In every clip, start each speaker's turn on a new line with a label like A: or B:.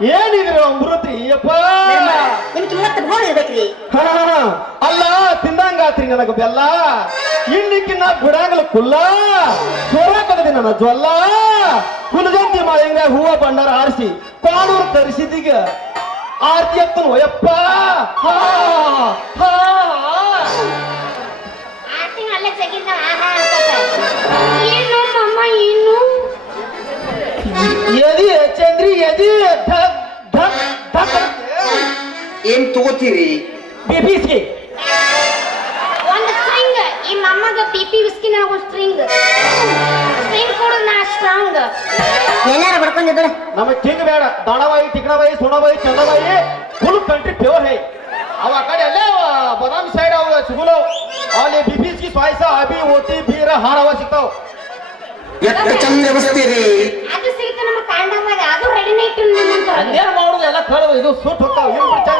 A: ಏನಿದ್ರು ಅಮೃತ್ರಿ ಅಪ್ಪ! ಅಲ್ಲ ತಿಂದಂಗಾತ್ರಿ ನನಗ ಬೆಲ್ಲ. ಇನ್ನಿಕ್ಕಿನ್ನ ಬಿಡಾಗಲ ಕುಲ್ಲ. ಸೋರಾಕದಿ ನನ್ನ ಜ್ವಲ್ಲ. ಕುಲಗಂತಿ ಮಾಳಿಂಗ ಹೂವ ಬಂಡಾರ ಆರಿಸಿ ಕಾಣೂರು ತರಿಸಿದೀಗ ಆರ್ತಿ ಎತ್ತನು ಒಯಪ್ಪ ಹಾ ಹಾ ಎದಿ ಚಂದ್ರಿ ಎದಿ ಧಕ್ ಧಕ್ ಧಕ್
B: ಏನ್ ತಗೋತೀರಿ?
A: ಬಿಬಿಸಿ
C: ಒಂದು ಸ್ಟ್ರಿಂಗ್ ಈ ಮಮ್ಮಗ ಪಿಪಿ ವಿಸ್ಕಿನ ವಿಸ್ಕಿ ನನಗೆ ಒಂದು ಸ್ಟ್ರಿಂಗ್ ಸ್ಟ್ರಿಂಗ್ ಕೊಡು ನಾ ಸ್ಟ್ರಾಂಗ್
D: ಏನಾರ ಬಡ್ಕೊಂಡಿದ್ರ
A: ನಮಗ್ ಕಿಂಗ್ ಬೇಡ. ದಾಣಬಾಯಿ ಟಿಕಣಬಾಯಿ ಸುಣಬಾಯಿ ಚಂದಬಾಯಿ ಫುಲ್ ಕಂಟ್ರಿ ಪ್ಯೂರ್ ಹೈ. ಅವ ಆ ಕಡೆ ಅಲ್ಲೇ ಅವ. ಬದಾಮ್ ಸೈಡ್ ಅವ ಸಿಗುಲೋ. ಅಲ್ಲಿ ಬಿಬಿಸ್ಕಿ ಸ್ವಾಯ್ಸ ಅಬಿ ಓಟಿ ಬೀರ ಹಾರವ ಸಿಗ್ತಾವ.
B: ಎಷ್ಟು ಚಂದ ಎಬಸ್ತೀರಿ
A: ಅಲ್ಲೇನ್ ಮಾಡುದು ಎಲ್ಲ ಕಳು ಇದು ಸೂಟ್ ಹೋಗ್ತಾವ ಏನ್ ಬಿಡ್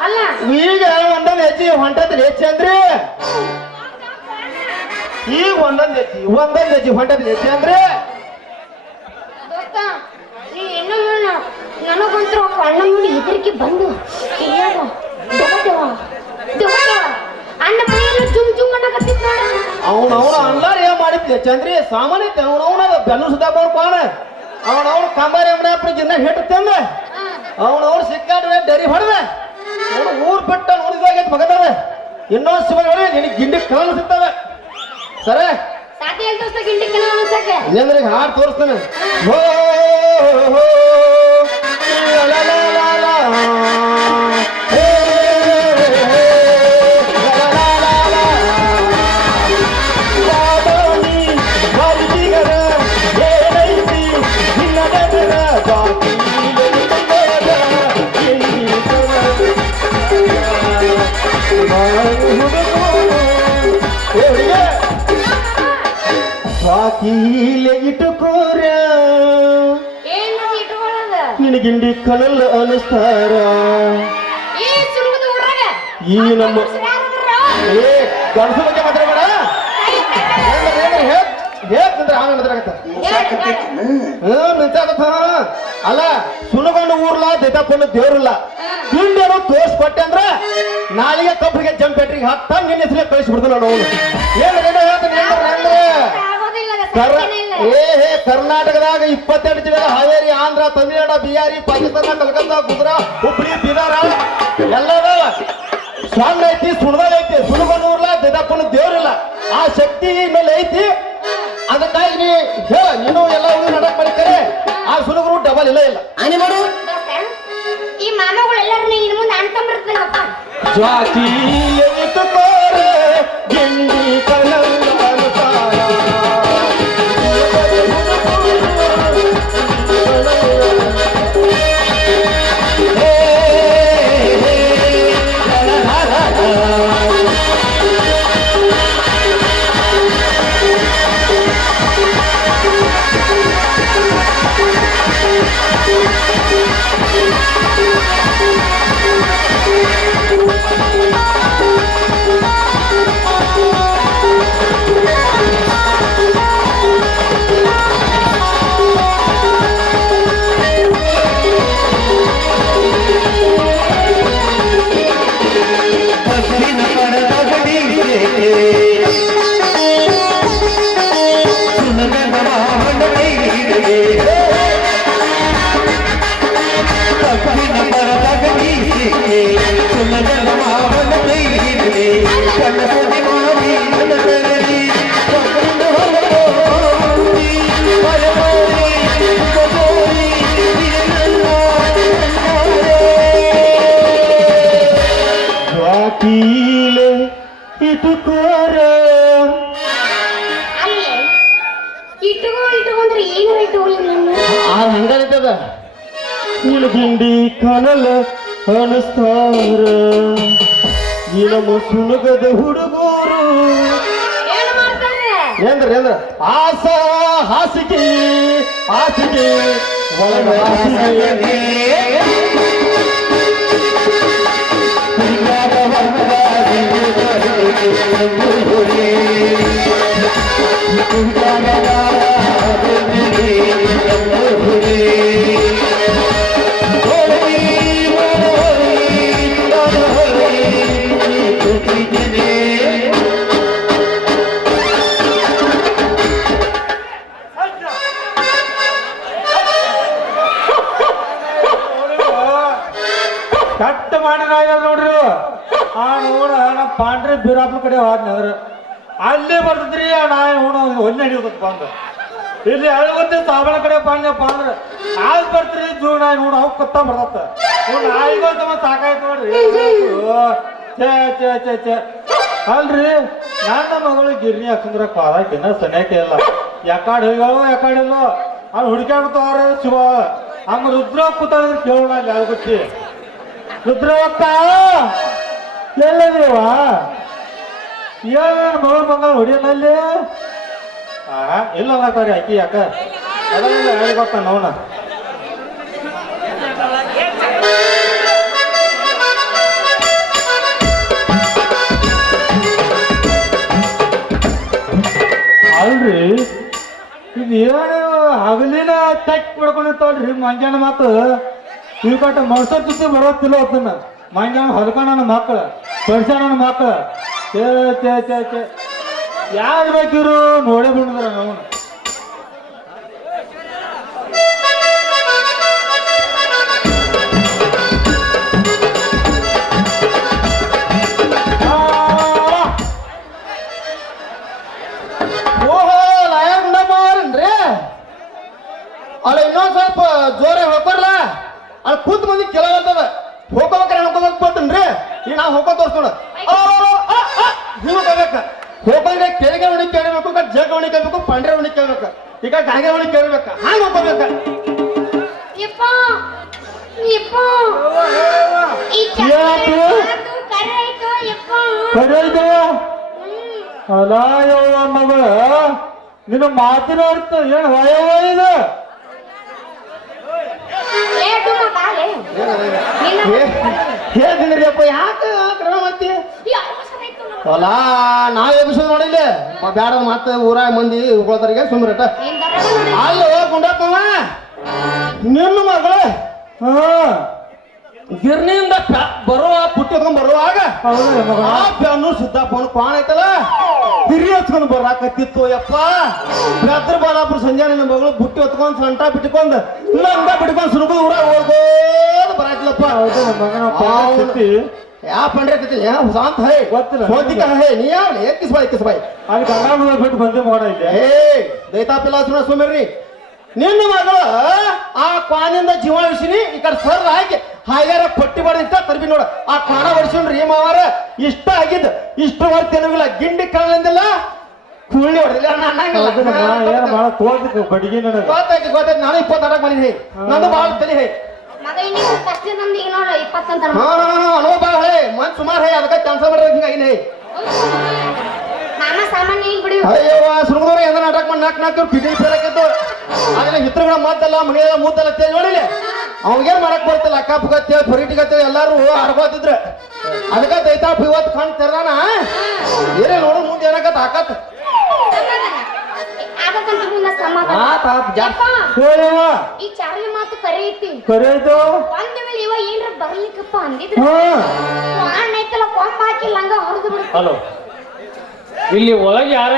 C: ಅಲ್ಲ.
A: ಈಗ ಒಂದೊಂದು ಹೆಜ್ಜೆ ಹೊಂಟದ್ರಿ ಚಂದ್ರಿ ಈಗ ಒಂದೊಂದು ಹೆಜ್ಜೆ ಒಂದೊಂದು ಹೆಜ್ಜೆ ಹೊಂಟದ್ರಿ ಹೆಚ್ಚಿ
C: ದೋಸ್ತ ನೀ ಏನು ಹೇಳು. ನನಗಂತೂ ಅಣ್ಣ ನೋಡಿ ಹೆದರಿಕೆ ಬಂದು ಅಣ್ಣ ಕೈಯಲ್ಲಿ ಜುಮ್ ಜುಮ್ ಅನ್ನಕತ್ತಿದ್ ನೋಡ.
A: ಅವನ ಮಾಡಿದ್ಲಿ ಚಂದ್ರಿ ಸಾಮಾನ್ಯ ಅವನವನ ಅವನ ಅವನ ಬೆನ್ನು ಸುತ್ತಾಪ ಪಾನ ಅವನ ಅವನ ಕಂಬಾರಿ ಅಪ್ಪ ಜಿನ್ನ ಹಿಟ್ಟು ತಂದ. ಅವನವನು ಅವ್ರು ಸಿಕ್ಕಾಡ್ರೆ ಡರಿ ಹೊಡೆದ. ಅವನು ಊರ್ ಬಿಟ್ಟ ನೋಡಿದಾಗ ಮಗದವ ಇನ್ನೊಂದು ಸಿಗ ನೋಡಿ ನಿನಗೆ ಗಿಂಡಿ ಕಾಲು ಸಿಗ್ತವೆ ಸರ. ಇನ್ನಂದ್ರೆ ಹಾಡು ತೋರಿಸ್ತಾನೆ. ಹೋ ಹೋ, ಹೇ, ನಿನಗಿಂಡಿ ಕನಲ್ ಅನಿಸ್ತಾರ?
C: ಈ
A: ನಮ್ಮ ಏ ಗಂಡಸ ಬಗ್ಗೆ ಮಾತಾಡಬೇಡ ಹೇಳ್ತಂದ್ರೆ ಆಮೇಲೆ ಮಾತಾಡಕತ್ತ?
B: ಮುಗ್ಸಾಕತ್ತೈತೇನ?
A: ಹ್ಮ್ ನಿಂತಾಗತ್ತ ಅಲ್ಲ ಸುಣಗೊಂಡು ಊರ್ಲ ದೆತಕೊಂಡು ದೇವ್ರಲ್ಲ. ಹಿಂಡೇನು ತೋರಿಸ್ಕೊಟ್ಟೆ ಅಂದ್ರ ನಾಳೆಗೆ ಕಬ್ಬಿಗೆ ಜಂಪೆಟ್ರಿಗೆ ಹತ್ತ ನಿನ್ನ ಹೆಸರೇ ಕಳಿಸ್ಬಿಡ್ತು ನಾವು ಏನು ಏನು ಹೇಳ್ತಾನೆ. ಅಂದ್ರೆ
C: ಆಗೋದಿಲ್ಲ
A: ಕರ್
C: ಸಾಧ್ಯನೇ ಇಲ್ಲ
A: ಏ ಹೇ ಕರ್ನಾಟಕದಾಗ ಇಪ್ಪತ್ತೆರಡು ಜಿಲ್ಲೆ ಹಾವೇರಿ ಆಂಧ್ರ ತಮಿಳುನಾಡು ಬಿಹಾರಿ ಪಾಕಿಸ್ತಾನ ಕಲ್ಕತ್ತಾ ಗುಜರಾತ್ ಹುಬ್ಳಿ ಬೀದರ್ ಎಲ್ಲ ಅದಾವ ಸಣ್ಣ ಐತಿ ಸುಣದಾಗ ಐತಿ ಸುಣಗನೂರ್ಲ ದೆದಪ್ಪನ ದೇವ್ರಿಲ್ಲ. ಆ ಶಕ್ತಿ ಮೇಲೆ ಐತಿ. ಅದಕ್ಕಾಗಿ ನೀ ಹೇಳ ನೀನು ಎಲ್ಲ ಹುಡುಗ ನಡಕ್ ಮಾಡಿಕರೆ ಆ ಸುಣಗರು ಡಬಲ್ ಇಲ್ಲ ಇಲ್ಲ.
D: ಅನಿ ಮಾಡು.
C: ಈ ಮಾಮಗಳೆಲ್ಲರನ್ನ ಇನ್ನು ಮುಂದೆ ಅನ್ಕೊಂಡ್ಬಿಡ್ತಾನಪ್ಪ
A: ಜಾತಿ ಎನಿತುಕೋರೆ
C: ಇಟ್ಕೊಂಡ್ರೆ ಏನು ಇಟ್ಕೊಳ್ಳಿ ನಾನು
A: ಆ ಹಂಗೈತದ ಕನಲ ಅನಿಸ್ತಾರ ನಮ್ಮ ಸುಣಗದ ಹುಡುಗರು
C: ಏನು ಮಾಡ್ತಾರೆ
A: ಏನ್ರ ಏನ್ರ ಆಸ ಹಾಸಿಗೆ ಹಾಸಿಗೆ ಒಳಗ ಹಾಸಿಗೆ
E: ಕಟ್ ಮಾಡಿ ನಾಯಿ ನೋಡ್ರಿ. ಆ ನೋಡ ನಮ್ಮ ಪಾಂಡ್ರೆ ಬೀರಾಪ್ನ ಕಡೆ ಹೋದ್ ಅದ್ರ. ಅಲ್ಲೇ ಬರ್ತದ್ರಿ, ಆ ನಾಯಿ ನೋಡ ಒಳ್ಳೆ ಹಿಡಿಯೋದಪ್ಪ ಅಂದ ಇಲ್ಲಿ ಅಳಗುತ್ತೆ ಸಾಬಣ ಕಡೆ ಪಾಂಡ್ಯಪ್ಪ ಅಂದ್ರೆ. ಆಗ ಬರ್ತೀರಿ ಜೂ ನಾಯಿ ನೋಡ, ಅವ್ ಕತ್ತ ಬರ್ತತ್ತ ನೋಡ್ ನಾಯಿಗೂ ತಮ್ಮ ಸಾಕಾಯ್ತು ನೋಡ್ರಿ. ಚೇ ಛೇ ಛೇ ಛೇ. ಅಲ್ರಿ, ನನ್ನ ಮಗಳು ಗಿರ್ನಿ ಹಾಕಂದ್ರ ಪಾದಕ್ಕೆ ಇನ್ನ ಸನ್ಯಾಕೆ ಇಲ್ಲ. ಯಾಕಾಡ್ ಹೋಗ್ಯಾವ ಯಾಕಾಡಿಲ್ಲೋ ಅವ್ನು ಹುಡುಕ್ಯಾಡ್ತಾವ್ರೆ ಶಿವ. ಹಂಗ ರುದ್ರ ಕೂತಾಡಿದ್ರೆ ಕೇಳೋಣ ಅಲ್ಲಿ ಯಾವ ಗೊತ್ತಿ ರುದ್ರವತ್ತ ಎಲ್ಲದೇವ ಏನ್ ಮಗಳು ಆ, ಇಲ್ಲ ಸರಿ ಆಕಿ ಯಾಕ? ಅದಲ್ಲ ಹೇಳಿ ಅಲ್ರಿ ಇದು ಏನು ಹಗಲಿನ ತೆಕ್ ಪಡ್ಕೊಂಡಿರ್ತಾವ್ರಿ ಮಂಜಾನ ಮಾತು? ಇವ್ ಮನುಷ್ಯರ ಜೊತೆ ಬರೋತಿಲ್ಲ ಹೊತ್ತನ ಮಂಜಾನ ಹೊಲ್ಕಣ್ಣನ ಮಕ್ಕಳು ಪರ್ಸಣ್ಣನ ಮಕ್ಕಳು ಚೇ ಚೇ ಚೇ ಚೇ ಯಾರು ಬೇಕಿರು ನೋಡೇ ಬಿಡಿದ್ರ ನಾವು
A: ಈಗ ಅವಳು ಕೇಳ್ಬೇಕ? ಹಾಗೆ ಒಪ್ಪಬೇಕ
C: ಯಪ್ಪ ಯಪ್ಪ. ಈ
E: ಏನಾಯ್ತು?
C: ಅದು ಕರೆ ಆಯ್ತು ಯಪ್ಪ.
E: ಕರೆಯ್ತು?
C: ಹ್ಮ್.
E: ಅಲ ಯವ್ವ ಮಗಳ ನಿನ್ನ ಮಾತಿನ ಅರ್ಥ ಏನು ವಯವ ಇದು?
A: ಅಪ್ಪ ಯಾಕೆ
C: ಕ್ರಮತಿ.
A: ಅಲ್ಲ ನಾವ್ ಎಬ್ಸೋದ್ ನೋಡಿಲ್ಲ? ಬ್ಯಾಡ ಮತ್ತೆ ಊರಾಗ ಮಂದಿ ಉಳ್ಕೊಳ್ತಾರಿಗೆ ಸುಮ್ರಟ? ಅಲ್ಲೋ ಗುಂಡಪ್ಪವ ನಿನ್ನ ಮಗಳು.
E: ಹಾ.
A: ಗಿರ್ನಿಯಿಂದ ಬರುವ ಪುಟ್ಟಕೊಂಡ್ ಹೊತ್ಕೊಂಡ್ ಬರುವಾಗ ಆ ಪ್ಯಾನು ಸಿದ್ದಪ್ಪನ ಕ್ವಾಣ ಐತಲ್ಲ? ಹಿರಿ ಹಚ್ಕೊಂಡ್ ಬರಾಕತ್ತಿತ್ತು ಯಪ್ಪ. ಬೆದ್ರ ಬಾಲಾಪುರ ಸಂಜೆ ನಿನ್ನ ಮಗಳು ಬುಟ್ಟಿ ಹೊತ್ಕೊಂಡ್ ಸಂಟ ಬಿಟ್ಕೊಂಡ್ ಲಂಗ ಬಿಟ್ಕೊಂಡ್ ಸುರುಗು ಊರಾಗ ಹೋಗೋದು ಬರಾಕ್ಲಪ್ಪ ಯಾ ಪಂಡ್ರೆ ಕತ್ತಿಲ್ಲ ಶಾಂತ ಹೈ.
E: ಗೊತ್ತಿಲ್ಲ.
A: ಸೋತಿಕ ಹೇ ನೀ ಯಾವ ಕಿಸ್ ಬಾಯ್
E: ಬಿಟ್ಟು ಬಂದೆ ಮಾಡ
A: ದೈತಾ ಸುಮ್ಮನೆ ಸುಮ್ಮರ್ರಿ ನಿನ್ನ ಮಗಳು ಆ ಕ್ವಾನಿಂದ ಜೀವ ಉಳಿಸಿನಿ ಈ ಕಡೆ ಸರ್ ಹಾಕಿ ಹಾಗಾರ ಪಟ್ಟಿ ಬಡಿಂತ ತರ್ಬಿ ನೋಡ. ಆ ಕ್ವಾನ ಹೊಡಿಸ್ಕೊಂಡ್ರಿ ಮಾವಾರ. ಇಷ್ಟ ಆಗಿದ್ದು ಇಷ್ಟ ಹೊರ ತಿನ್ನವಿಲ್ಲ ಗಿಂಡಿ ಕಳ್ಳಿಂದಿಲ್ಲ? ಕುಳ್ಳಿ ಹೊಡೆದಿಲ್ಲ.
E: ನಾನು ಬಡಿಗೆ
A: ಗೊತ್ತಾಯ್ತು ಗೊತ್ತಾಯ್ತು. ನಾನು ಇಪ್ಪತ್ತಾರಕ್ಕೆ ಬಂದಿದ್ದೆ ನಂದು ಭಾಳ ತಲೆ ಹೇ.
C: ಮಗ ಇನ್ನೀಗ ಕಷ್ಟದಿಂದ ಈಗ ನೋಡು ಇಪ್ಪತ್ತಂತ
A: ಹಾ ಹಾ ಹಾ ಅನೋ ಬಾ ಹೇ ಮನ್ ಸುಮಾರು ಹೇ ಅದಕ್ಕೆ
C: ಮಾಮ ಸಾಮಾನ್ಯ ಈಗ ಬಿಡಿ.
A: ಅಯ್ಯವ್ವ ಸುರುಗುದವ್ರು ಎಂದ ನಾಟಕ ಮಾಡಿ ನಾಲ್ಕು ಪಿಟಿ ಫೇರಕ್ಕಿದ್ದು ಅದನ್ನ ಹಿತ್ರಗಳ ಮಾತಲ್ಲ ಮನೆಯಲ್ಲ ಮೂತಲ್ಲ ತೇಳಿ ನೋಡಿಲ್ಲ? ಅವಾಗೇನ್ ಮಾಡಕ್ ಬರ್ತಿಲ್ಲ ಅಕ್ಕ ಪುಗತ್ತೆ ಫರಿಟಿಗತ್ತೆ ಎಲ್ಲಾರು ಆಡ್ಕೋತಿದ್ರು. ಅದಕ್ಕೆ ದೈತಾಪ್ ಇವತ್ತು ಕಣ್ ತೆರದಾನ ಏನೇ ನೋಡು ಮುಂದೆ ಏನಾಗತ್ತ ಹಾಕತ್
C: ಆಗಕ್ಕಂತ ಮುಂದೆ ಸಮಾಧಾನ.
A: ಆ ತಾಪ್ ಜಾಸ್ತಿ.
C: ಯಪ್ಪ, ಈ ಚಾರ್ಲಿ ಮಾತು ಕರೆ ಐತಿ
E: ಕರೆಯ್ತು
C: ಒಂದ್ ಮೇಲೆ ಇವ ಏನ್ರ ಬರ್ಲಿಕ್ಕಪ್ಪ ಅಂದಿದ್ರು
E: ಹಾ.
C: ಕ್ವಾನ್ ಐತಲ್ಲ ಕೊಂಬ ಹಾಕಿ ಲಂಗ ಹೊರದು ಬಿಡು
F: ಹಲೋ. ಇಲ್ಲಿ ಒಳಗೆ ಯಾರ